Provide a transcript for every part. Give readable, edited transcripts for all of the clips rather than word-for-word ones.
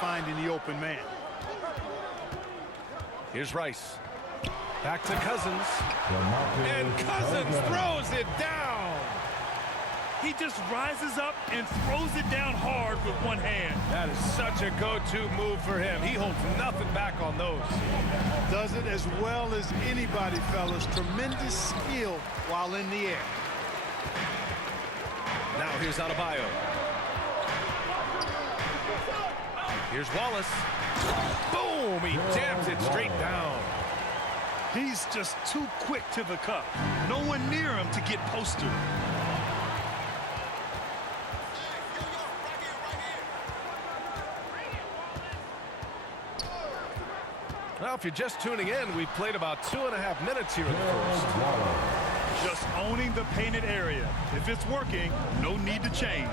finding the open man. Here's Rice. Back to Cousins. And Cousins throws it down. He just rises up and throws it down hard with one hand. That is such a go-to move for him. He holds nothing back on those. Does it as well as anybody, fellas. Tremendous skill while in the air. Now here's Adebayo. Here's Wallace. Boom! He jams it straight down. He's just too quick to the cup. No one near him to get posted. Well, if you're just tuning in, we've played about 2.5 minutes here in the first. Just owning the painted area. If it's working, no need to change.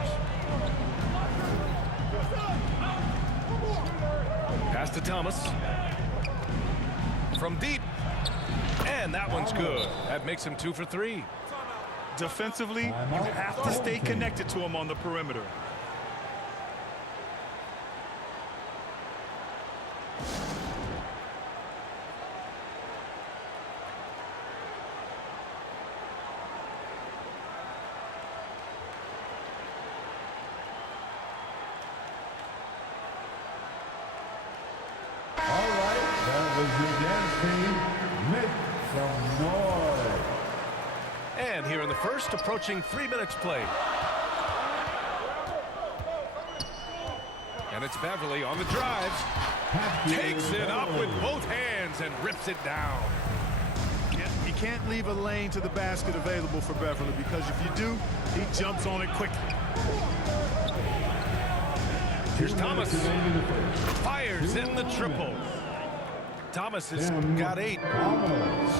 Pass to Thomas. From deep. And that one's good. That makes him 2 for 3. Defensively, you have to stay connected to him on the perimeter. And here in the first, approaching 3 minutes played. And it's Beverley on the drive. Takes it up with both hands and rips it down. Yeah, you can't leave a lane to the basket available for Beverley, because if you do, he jumps on it quickly. Here's Thomas. Fires in the triple. Thomas has got 8.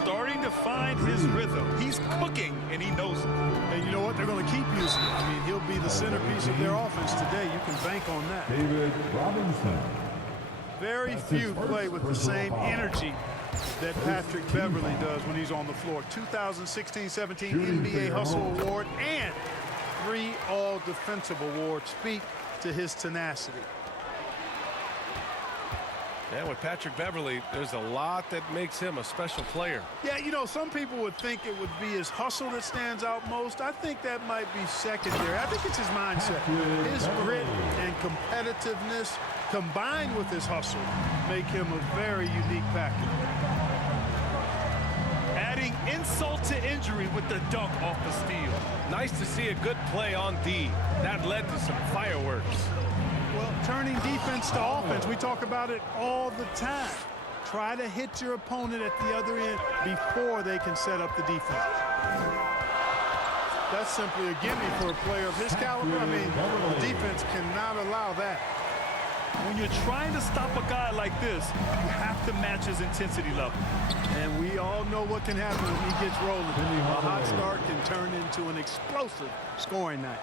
Starting to find his rhythm. He's cooking, and he knows it. And you know what? They're going to keep using him. I mean, he'll be the centerpiece of their offense today. You can bank on that. David Robinson. Very few play with the same energy that Patrick Beverley does when he's on the floor. 2016-17 NBA Hustle Award and 3 All-Defensive Awards speak to his tenacity. Yeah, with Patrick Beverley, there's a lot that makes him a special player. Yeah, you know, some people would think it would be his hustle that stands out most. I think that might be secondary. I think it's his mindset. His grit and competitiveness combined with his hustle make him a very unique package. Adding insult to injury with the dunk off the steal. Nice to see a good play on D. That led to some fireworks. Well, turning defense to offense, we talk about it all the time. Try to hit your opponent at the other end before they can set up the defense. That's simply a gimme for a player of his caliber. I mean, the defense cannot allow that. When you're trying to stop a guy like this, you have to match his intensity level. And we all know what can happen when he gets rolling. A hot start can turn into an explosive scoring night.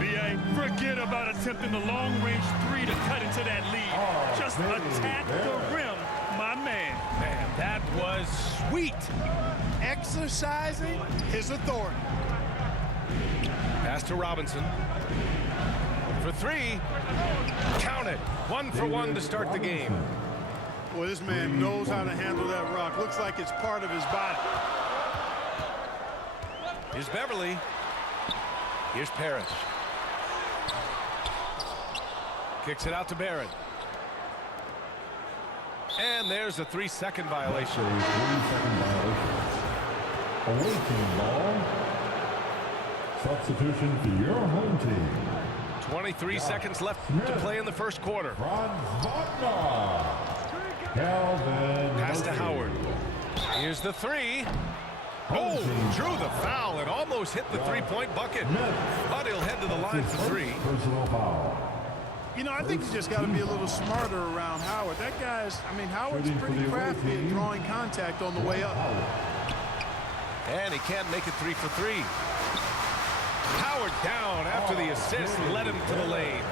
B.A., forget about attempting the long-range 3 to cut into that lead. Just attack the rim, my man. Man, that was sweet. Exercising his authority. Pass to Robinson. For 3. Count it. 1 for 1 to start the game. Well, this man knows how to handle that rock. Looks like it's part of his body. Here's Beverley. Here's Parrish. Kicks it out to Barrett. And there's a 3-second violation. 3-second violation. Away team ball. Substitution for your home team. 23 seconds left to play in the first quarter. Pass to Howard. Here's the 3. Oh, drew the foul and almost hit the 3-point bucket. But he'll head to the line for 3. Personal foul. You know, I think you just got to be a little smarter around Howard. That guy's, I mean, Howard's pretty crafty at drawing contact on the way up. And he can't make it 3 for 3. Howard down after the assist led him to the lane.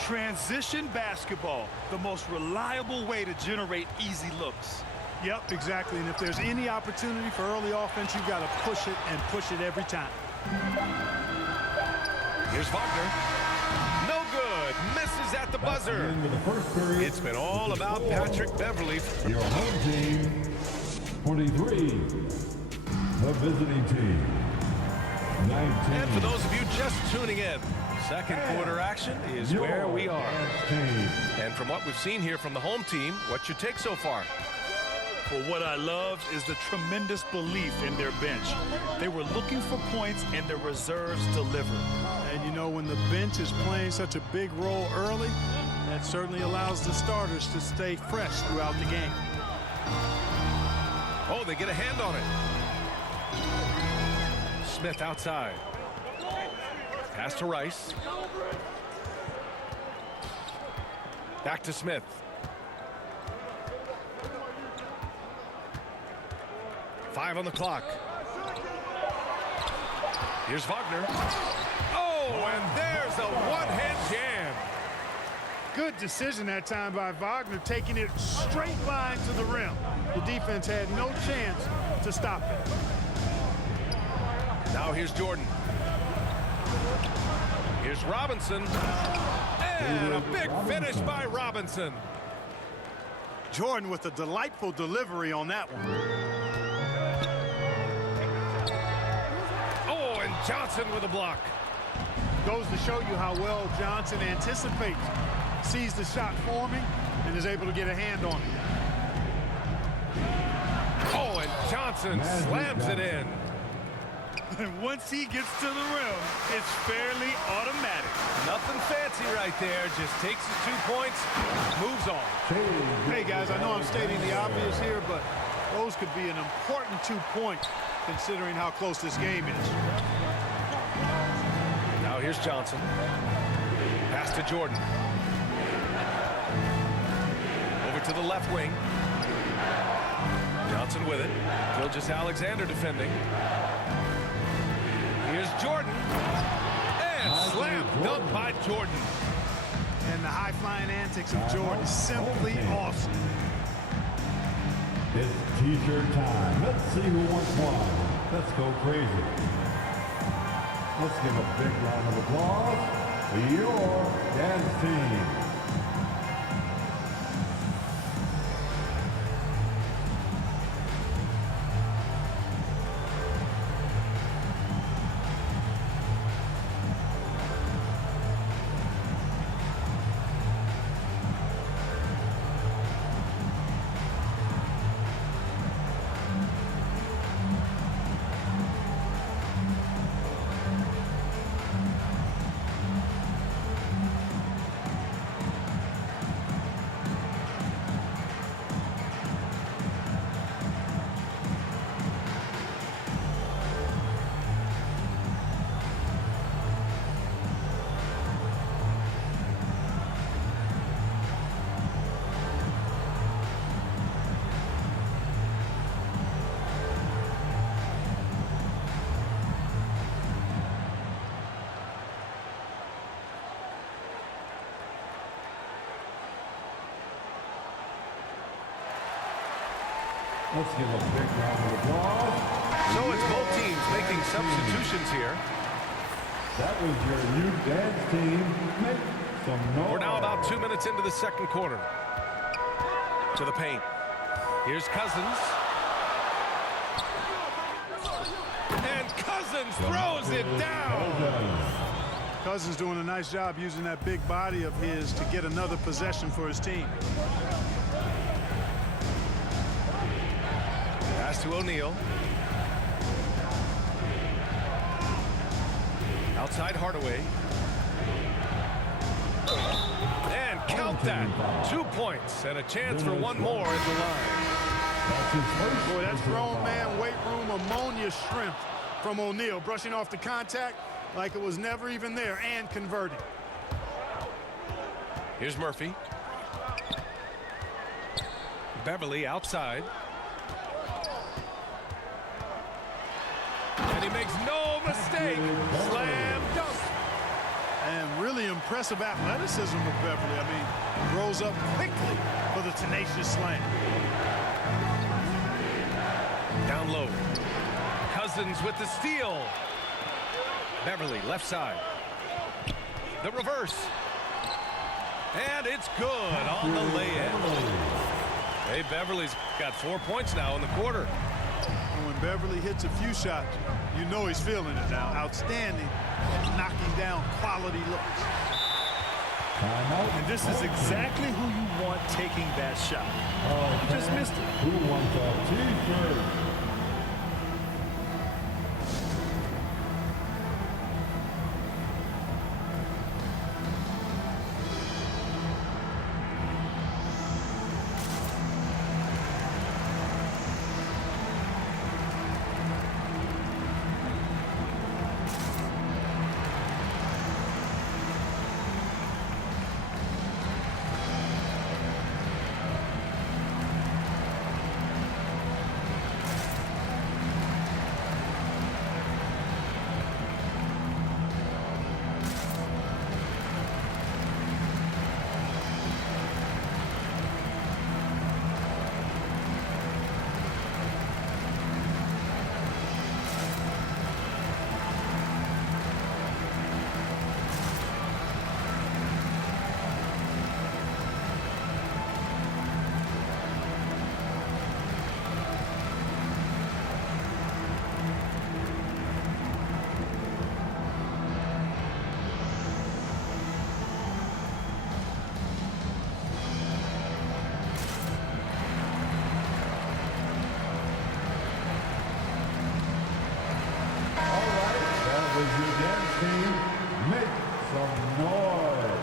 Transition basketball, the most reliable way to generate easy looks. Yep, exactly. And if there's any opportunity for early offense, you've got to push it and push it every time. Here's Wagner. No good. the buzzer. Into the first period. It's been all about Patrick Beverley. Your home team, 23. The visiting team, 19. And for those of you just tuning in, second quarter action is where we are. And from what we've seen here from the home team, what's your take so far? Well, what I love is the tremendous belief in their bench. They were looking for points, and the reserves delivered. And you know, when the bench is playing such a big role early, that certainly allows the starters to stay fresh throughout the game. Oh, they get a hand on it. Smith outside. Pass to Rice. Back to Smith. Five on the clock. Here's Wagner. Oh, and there's a one-hand jam. Good decision that time by Wagner, taking it straight line to the rim. The defense had no chance to stop it. Now here's Jordan. Here's Robinson. And a big finish by Robinson. Jordan with a delightful delivery on that one. Oh, and Johnson with a block. Goes to show you how well Johnson anticipates, sees the shot forming, and is able to get a hand on it. Oh, and Johnson slams it in. And once he gets to the rim, it's fairly automatic. Nothing fancy right there. Just takes his 2 points, moves on. Hey, guys, I know I'm stating the obvious here, but those could be an important 2 points considering how close this game is. Now here's Johnson. Pass to Jordan. Over to the left wing. Johnson with it. Gilgeous-Alexander defending. Here's Jordan. And slam dunk by Jordan. And the high-flying antics of Jordan, simply awesome. It's t-shirt time. Let's see who wants one. Let's go crazy. Let's give a big round of applause to your dance team. Let's give a big round of applause. So it's both teams making substitutions here. That was your youth dance team. Make some noise. We're now about 2 minutes into the second quarter. To the paint. Here's Cousins. And Cousins throws it down. Cousins doing a nice job using that big body of his to get another possession for his team. Pass to O'Neal. Outside Hardaway. And count that. 2 points and a chance for one more at the line. Boy, that's grown man weight room ammonia shrimp from O'Neal, brushing off the contact like it was never even there and converting. Here's Murphy. Beverley outside. And he makes no mistake. Slam dunk. And really impressive athleticism with Beverley. I mean, grows up quickly for the tenacious slam. Down low. Cousins with the steal. Beverley left side. The reverse. And it's good on the lay-in. Hey, Beverley's got 4 points now in the quarter. When Beverley hits a few shots, you know he's feeling it now. Outstanding at knocking down quality looks. And this is exactly who you want taking that shot. He just missed it. Who wants a t-shirt? Make some noise.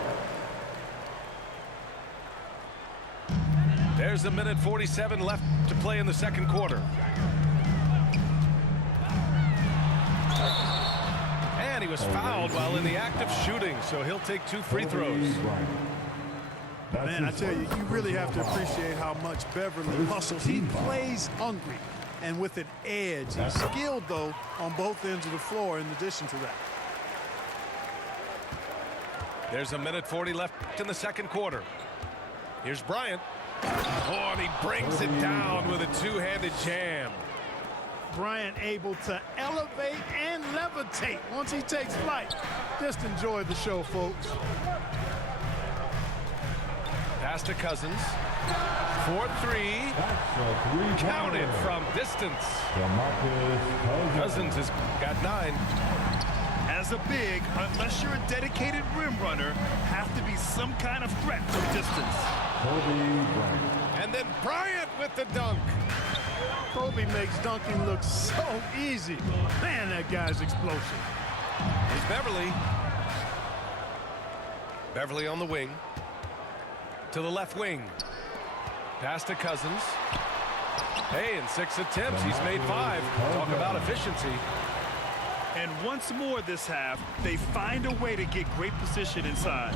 There's a minute 47 left to play in the second quarter. And he was fouled while in the act of shooting, so he'll take 2 free throws. Man, I tell you, you really have to appreciate how much Beverley hustles. He plays hungry and with an edge. He's skilled, though, on both ends of the floor in addition to that. There's a minute 40 left in the second quarter. Here's Bryant. Oh, and he brings it down with a two-handed jam. Bryant able to elevate and levitate once he takes flight. Just enjoy the show, folks. Pass to Cousins. 4-3. Counted from distance. Cousins has got 9. As a big, unless you're a dedicated rim runner, have to be some kind of threat from distance. And then Bryant with the dunk. Kobe makes dunking look so easy. Man, that guy's explosive. Here's Beverley. Beverley on the wing. To the left wing. Pass to Cousins. Hey, in 6 attempts, he's made 5. Talk about efficiency. And once more this half, they find a way to get great position inside.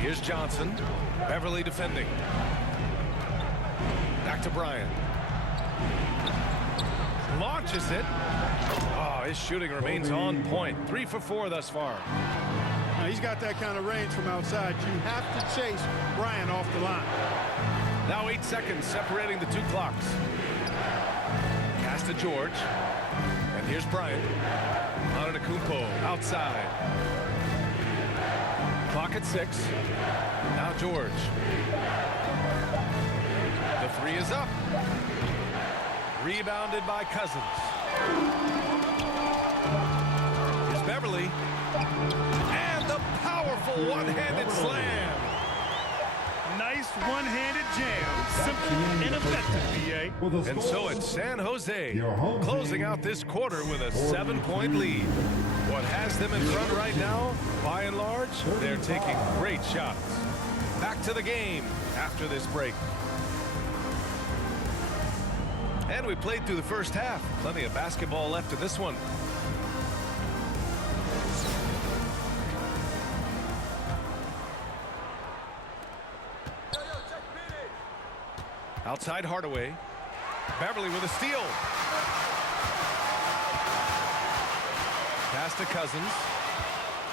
Here's Johnson. Beverley defending. Back to Bryant. Launches it. Oh, his shooting remains on point. 3 for 4 thus far. Now, he's got that kind of range from outside. You have to chase Bryant off the line. Now 8 seconds separating the 2 clocks. Pass to George. And here's Bryant. Antetokounmpo outside. Clock at 6. Now George. The 3 is up. Rebounded by Cousins. Here's Beverley. And the powerful one-handed slam. Nice one-handed jam. Simple and effective, BA. And so it's San Jose closing out this quarter with a 7-point lead. What has them in front right now, by and large, they're taking great shots. Back to the game after this break. And we played through the first half. Plenty of basketball left in this one. Outside Hardaway. Beverley with a steal. Pass to Cousins.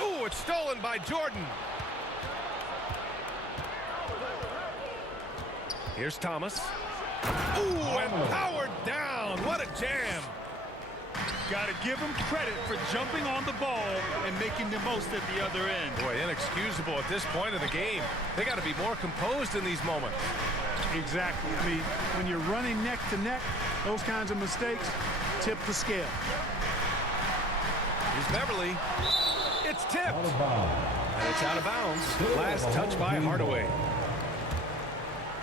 Ooh, it's stolen by Jordan. Here's Thomas. Ooh, and powered down. What a jam. Got to give him credit for jumping on the ball and making the most at the other end. Boy, inexcusable at this point of the game. They got to be more composed in these moments. Exactly. I mean, when you're running neck to neck, those kinds of mistakes tip the scale. Here's Beverley. It's tipped. Out of bounds. And it's out of bounds. Last touch by Hardaway.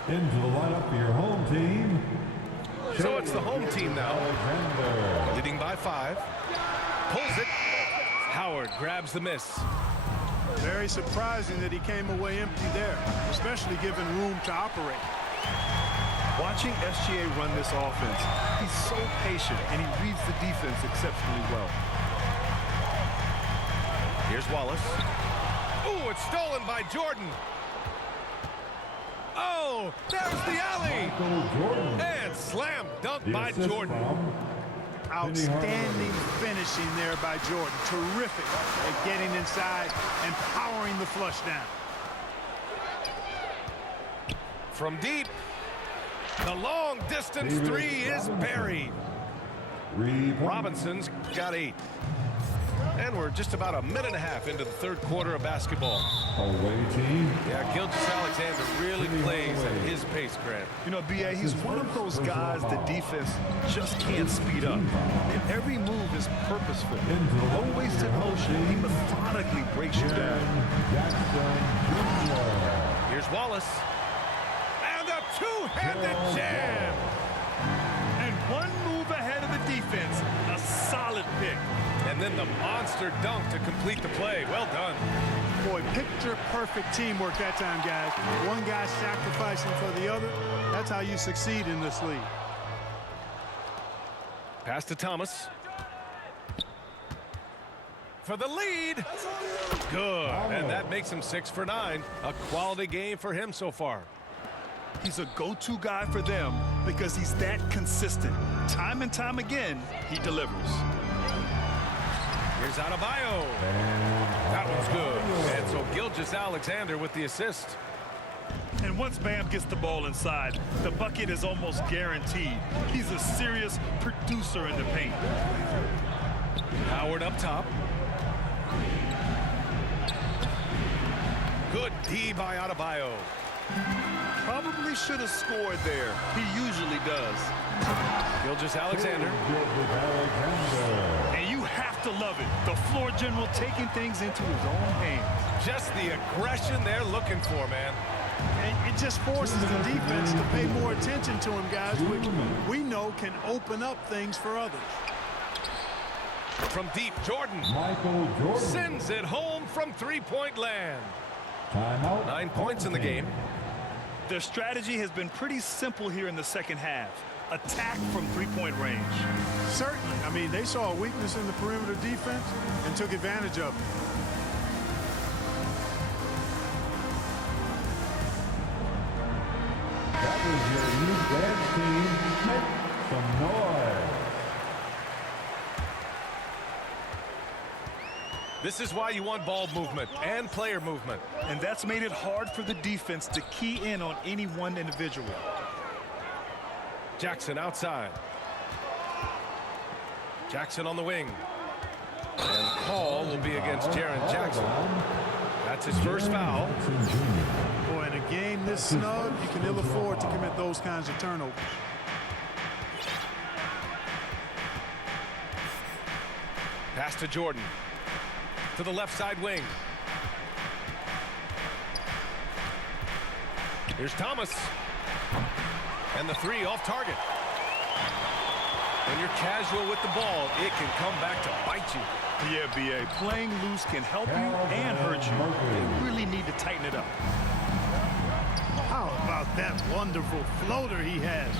Into the lineup for your home team. So it's the home team now. Alexander. Leading by 5. Pulls it. Howard grabs the miss. Very surprising that he came away empty there, especially given room to operate. Watching SGA run this offense, he's so patient and he reads the defense exceptionally well. Here's Wallace. Ooh, it's stolen by Jordan. Oh, there's the alley. Michael Jordan. And slam dunk The by assist Jordan. from Outstanding finishing there by Jordan. Terrific at getting inside and powering the flush down. From deep, the long distance David 3 is Robinson. buried. Rebound. Robinson's got 8. And we're just about a minute and a half into the third quarter of basketball. Away team. Yeah, Gilgeous-Alexander really plays at his pace, Grant. You know, B.A., he's one of those guys the defense just can't speed up. And every move is purposeful. No wasted motion. He methodically breaks you down. Jackson Jr. Here's Wallace. And a two-handed jam. And one move ahead of the defense. A solid pick. And then the monster dunk to complete the play. Well done. Boy, picture-perfect teamwork that time, guys. One guy sacrificing for the other. That's how you succeed in this league. Pass to Thomas. For the lead. Good. And that makes him 6 for 9. A quality game for him so far. He's a go-to guy for them because he's that consistent. Time and time again, he delivers. Here's Adebayo. That one's good. And so Gilgeous-Alexander with the assist. And once Bam gets the ball inside, the bucket is almost guaranteed. He's a serious producer in the paint. Howard up top. Good D by Adebayo. Probably should have scored there. He usually does. Gilgeous-Alexander. Alexander. And you have to love it. The floor general taking things into his own hands. Just the aggression they're looking for, man. And it just forces the defense to pay more attention to him, guys, which we know can open up things for others. From deep, Jordan Michael Jordan. sends it home from three-point land. Timeout. 9 points in the game. Their strategy has been pretty simple here in the second half. Attack from three-point range. Certainly. I mean, they saw a weakness in the perimeter defense and took advantage of it. That was your new dance team. Make some noise. This is why you want ball movement and player movement. And that's made it hard for the defense to key in on any one individual. Jackson outside. Jackson on the wing. And call will be against Jaren Jackson. That's his first foul. Boy, in a game this snug, you can ill afford to commit those kinds of turnovers. Pass to Jordan. To the left side wing. Here's Thomas. And the three off target. When you're casual with the ball, it can come back to bite you. Yeah, B.A., playing loose can help you and hurt you. They really need to tighten it up. How about that wonderful floater he has,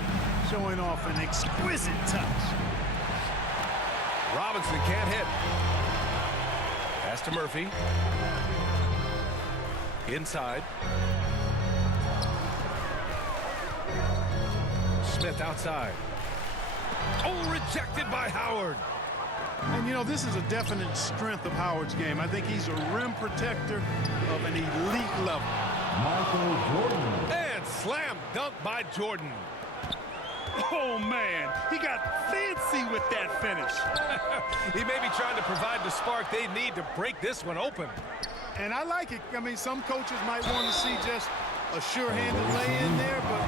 showing off an exquisite touch. Robinson can't hit. Pass to Murphy. Inside. Smith outside. Oh, rejected by Howard. And, you know, this is a definite strength of Howard's game. I think he's a rim protector of an elite level. Michael Jordan. And slam dunk by Jordan. Oh, man, he got fancy with that finish. He may be trying to provide the spark they need to break this one open. And I like it. I mean, some coaches might want to see just a sure-handed lay in there, but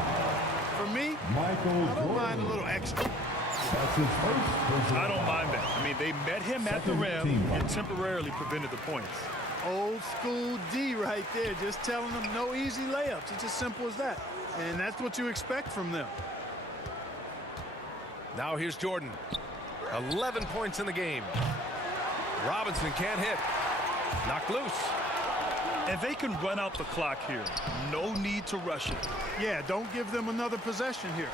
for me, I don't mind a little extra. That's his first. I don't mind that. I mean, they met him at the rim and temporarily prevented the points. Old school D right there, just telling them no easy layups. It's as simple as that. And that's what you expect from them. Now here's Jordan. 11 points in the game. Robinson can't hit. Knocked loose. And they can run out the clock here. No need to rush it. Yeah, don't give them another possession here.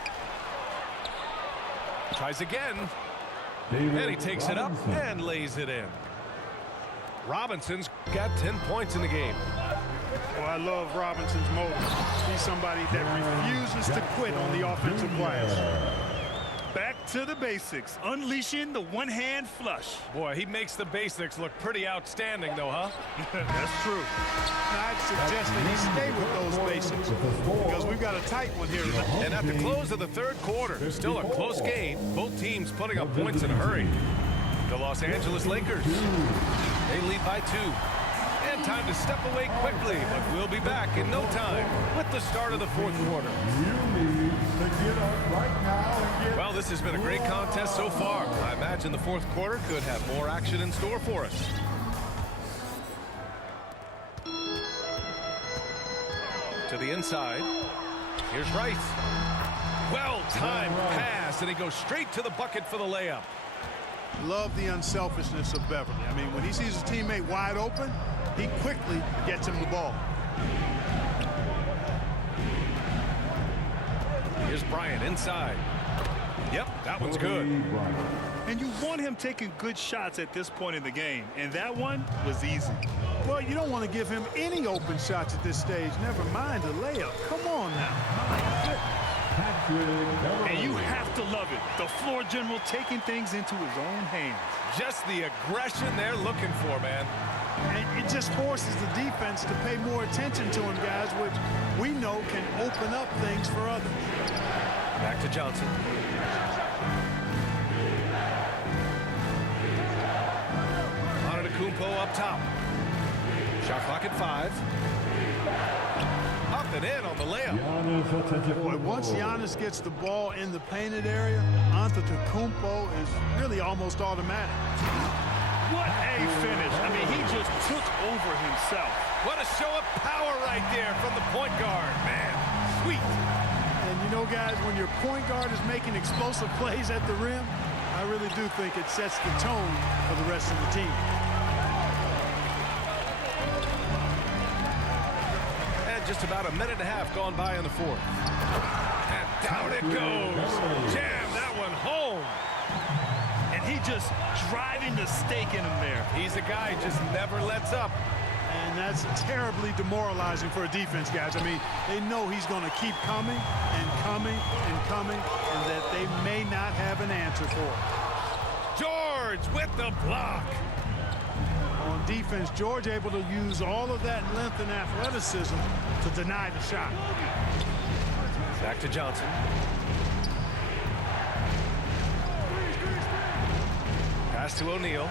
Tries again. And he takes it up and lays it in. Robinson's got 10 points in the game. Well, I love Robinson's motive. He's somebody that refuses to quit on the offensive glass. Back to the basics, unleashing the one-hand flush. Boy, he makes the basics look pretty outstanding, though, huh? That's true. I'd suggest that he stay with those basics because we've got a tight one here tonight. And at the close of the third quarter, still a close game. Both teams putting up points in a hurry. The Los Angeles Lakers, they lead by 2. And time to step away quickly, but we'll be back in no time with the start of the fourth quarter. Well, this has been a great contest so far. I imagine the fourth quarter could have more action in store for us. To the inside. Here's Rice. Well-timed pass, and he goes straight to the bucket for the layup. Love the unselfishness of Beverley. I mean, when he sees his teammate wide open, he quickly gets him the ball. Here's Bryant inside. Yep, that one's good. And you want him taking good shots at this point in the game, and that one was easy. Well, you don't want to give him any open shots at this stage, never mind a layup. Come on now. My goodness. And you have to love it. The floor general taking things into his own hands. Just the aggression they're looking for, man. And it just forces the defense to pay more attention to him, guys, which we know can open up things for others. Back to Johnson. Antetokounmpo up top. Shot clock at 5. Up and in on the layup. Boy, once Giannis gets the ball in the painted area, Antetokounmpo is really almost automatic. What a finish. I mean, he just took over himself. What a show of power right there from the point guard, man. Sweet. And you know, guys, when your point guard is making explosive plays at the rim, I really do think it sets the tone for the rest of the team. Just about a minute and a half gone by in the fourth. And down it goes. Jam that one home. And he just driving the stake in him there. He's a guy who just never lets up. And that's terribly demoralizing for a defense, guys. I mean, they know he's going to keep coming and coming and coming, and that they may not have an answer for it. George with the block. On defense, George able to use all of that length and athleticism to deny the shot. Back to Johnson. Pass to O'Neal.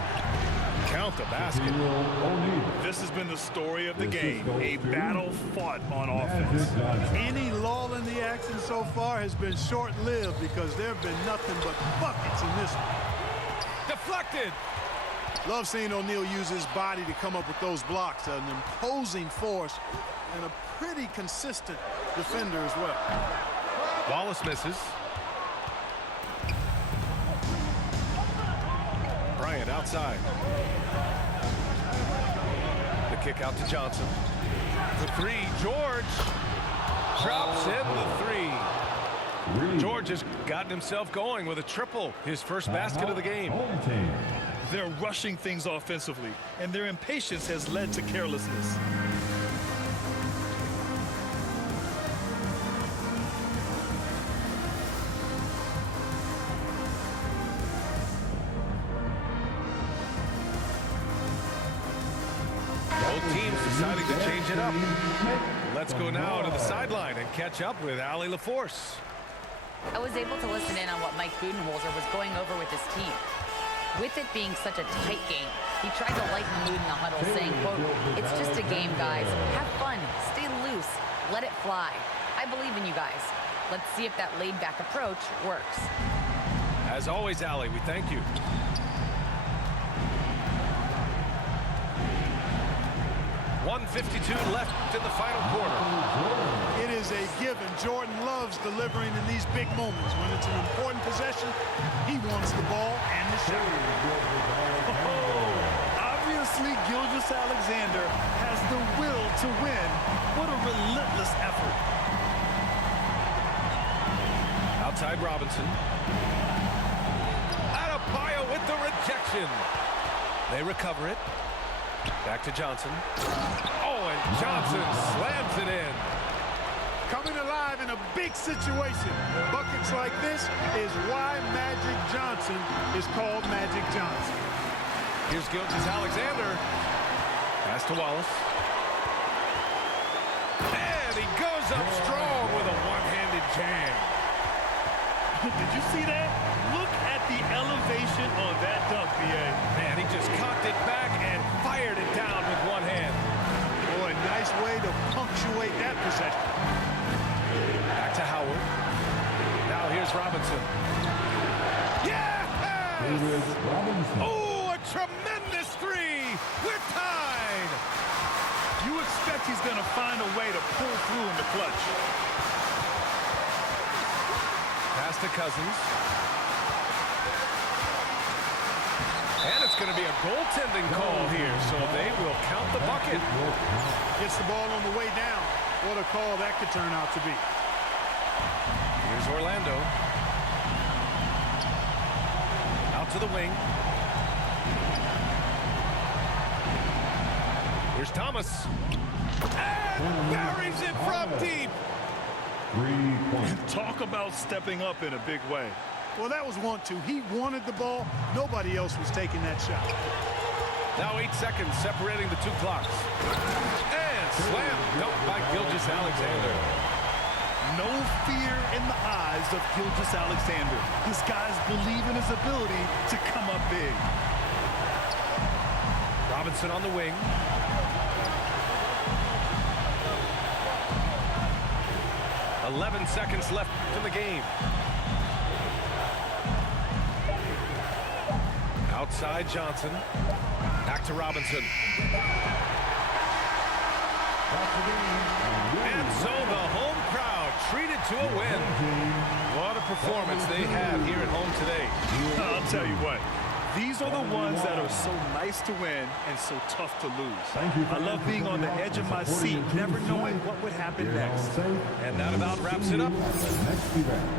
Count the basket. This has been the story of the game. A battle fought on offense. Any lull in the action so far has been short-lived because there have been nothing but buckets in this one. Deflected. Love seeing O'Neal use his body to come up with those blocks. An imposing force and a pretty consistent defender as well. Wallace misses. Bryant outside. The kick out to Johnson. The 3, George drops in the 3. George has gotten himself going with a triple, his first basket of the game. They're rushing things offensively, and their impatience has led to carelessness. Both teams deciding to change it up. Let's go now to the sideline and catch up with Allie LaForce. I was able to listen in on what Mike Budenholzer was going over with his team. With it being such a tight game, he tried to lighten the mood in the huddle, saying, quote, "It's just a game, guys. Have fun. Stay loose. Let it fly. I believe in you guys. Let's see if that laid-back approach works." As always, Allie, we thank you. 1:52 left in the final quarter. It is a given. Jordan loves delivering in these big moments. When it's an important possession, he wants the ball and the shot. Obviously, Gilgeous-Alexander has the will to win. What a relentless effort. Outside Robinson. Adebayo with the rejection. They recover it. Back to Johnson. Oh, and Johnson slams it in. Coming alive in a big situation. Buckets like this is why Magic Johnson is called Magic Johnson. Here's Gilgeous-Alexander. Pass to Wallace. And he goes up strong with a one-handed jam. Did you see that? Look at the elevation on that dunk, B.A. Man, he just cocked it back and fired it down with one hand. Boy, nice way to punctuate that possession. Back to Howard. Now here's Robinson. Yes! Oh, a tremendous three. We're tied. You expect he's going to find a way to pull through in the clutch. Pass to Cousins. And it's going to be a goaltending call here, so they will count the bucket. Gets the ball on the way down. What a call that could turn out to be. Here's Orlando. Out to the wing. Here's Thomas. And buries it from deep. 3 points. Talk about stepping up in a big way. Well, that was 1-2. He wanted the ball. Nobody else was taking that shot. Now 8 seconds separating the two clocks. And slam dunk by Gilgeous-Alexander. No fear in the eyes of Gilgeous-Alexander. This guys believe in his ability to come up big. Robinson on the wing. "11 seconds left in the game. Outside Johnson. Back to Robinson. And so the home crowd treated to a win. What a performance they had here at home today. I'll tell you what. These are the ones that are so nice to win and so tough to lose. I love being on the edge of my seat, never knowing what would happen next. And that about wraps it up. Next event.